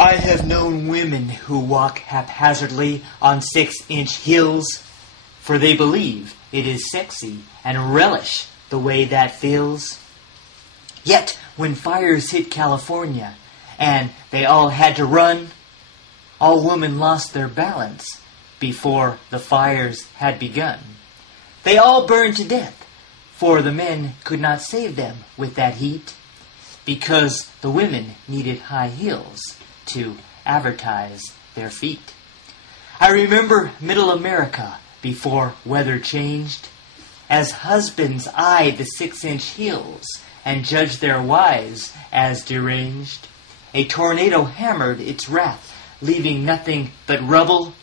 I have known women who walk haphazardly on 6-inch heels, for they believe it is sexy and relish the way that feels. Yet when fires hit California and they all had to run, all women lost their balance before the fires had begun. They all burned to death, for the men could not save them with that heat, because the women needed high heels to advertise their feet. I remember Middle America before weather changed, as husbands eyed the 6-inch heels and judged their wives as deranged. A tornado hammered its wrath, leaving nothing but rubble.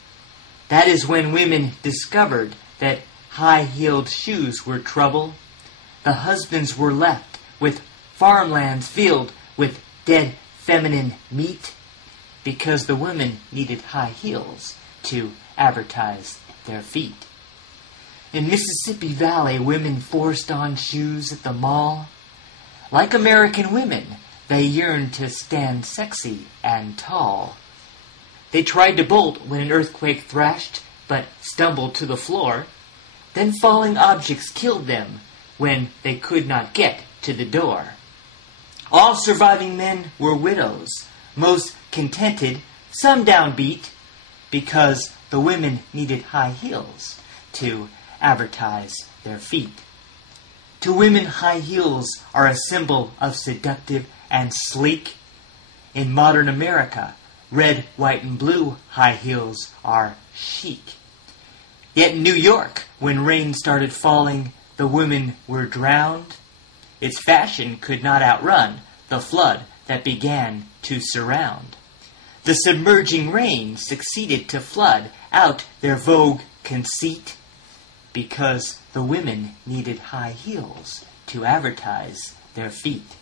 That is when women discovered that high-heeled shoes were trouble. The husbands were left with farmlands filled with dead feminine meat, because the women needed high heels to advertise their feet. In Mississippi Valley, women forced on shoes at the mall. Like American women, they yearned to stand sexy and tall. They tried to bolt when an earthquake thrashed, but stumbled to the floor. Then falling objects killed them when they could not get to the door. All surviving men were widows, most contented, some downbeat, because the women needed high heels to advertise their feet. To women, high heels are a symbol of seductive and sleek. In modern America, red, white, and blue high heels are chic. Yet in New York, when rain started falling, the women were drowned. Its fashion could not outrun the flood that began to surround. The submerging rain succeeded to flood out their vogue conceit, because the women needed high heels to advertise their feet.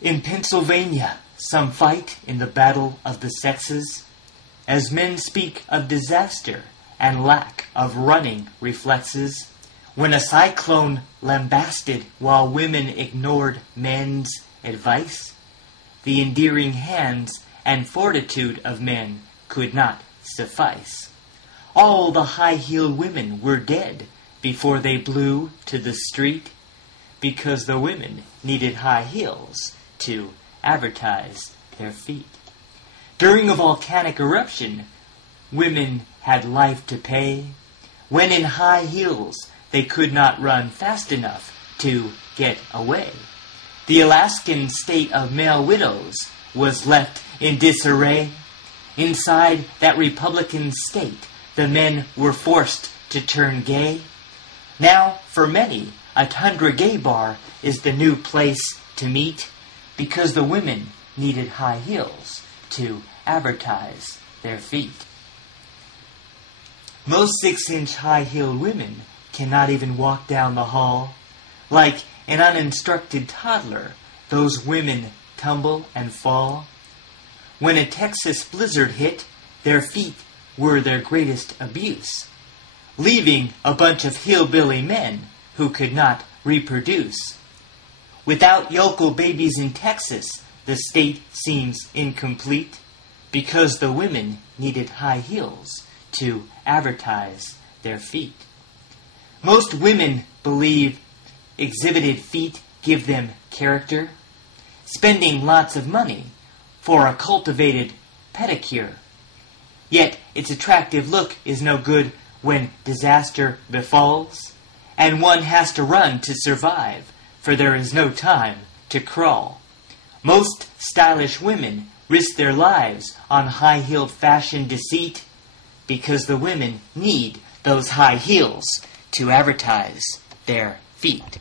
In Pennsylvania, some fight in the battle of the sexes, as men speak of disaster and lack of running reflexes, when a cyclone lambasted while women ignored men's advice. The endearing hands and fortitude of men could not suffice. All the high-heeled women were dead before they blew to the street, because the women needed high heels to advertise their feet. During a volcanic eruption, women had life to pay. When in high heels, they could not run fast enough to get away. The Alaskan state of male widows was left in disarray. Inside that Republican state, the men were forced to turn gay. Now, for many, a tundra gay bar is the new place to meet, because the women needed high heels to advertise their feet. Most 6-inch high-heeled women cannot even walk down the hall. Like an uninstructed toddler, those women tumble and fall. When a Texas blizzard hit, their feet were their greatest abuse, leaving a bunch of hillbilly men who could not reproduce. Without yokel babies in Texas, the state seems incomplete, because the women needed high heels to advertise their feet. Most women believe exhibited feet give them character, spending lots of money for a cultivated pedicure. Yet its attractive look is no good when disaster befalls, and one has to run to survive, for there is no time to crawl. Most stylish women risk their lives on high-heeled fashion deceit, because the women need those high heels to advertise their feet.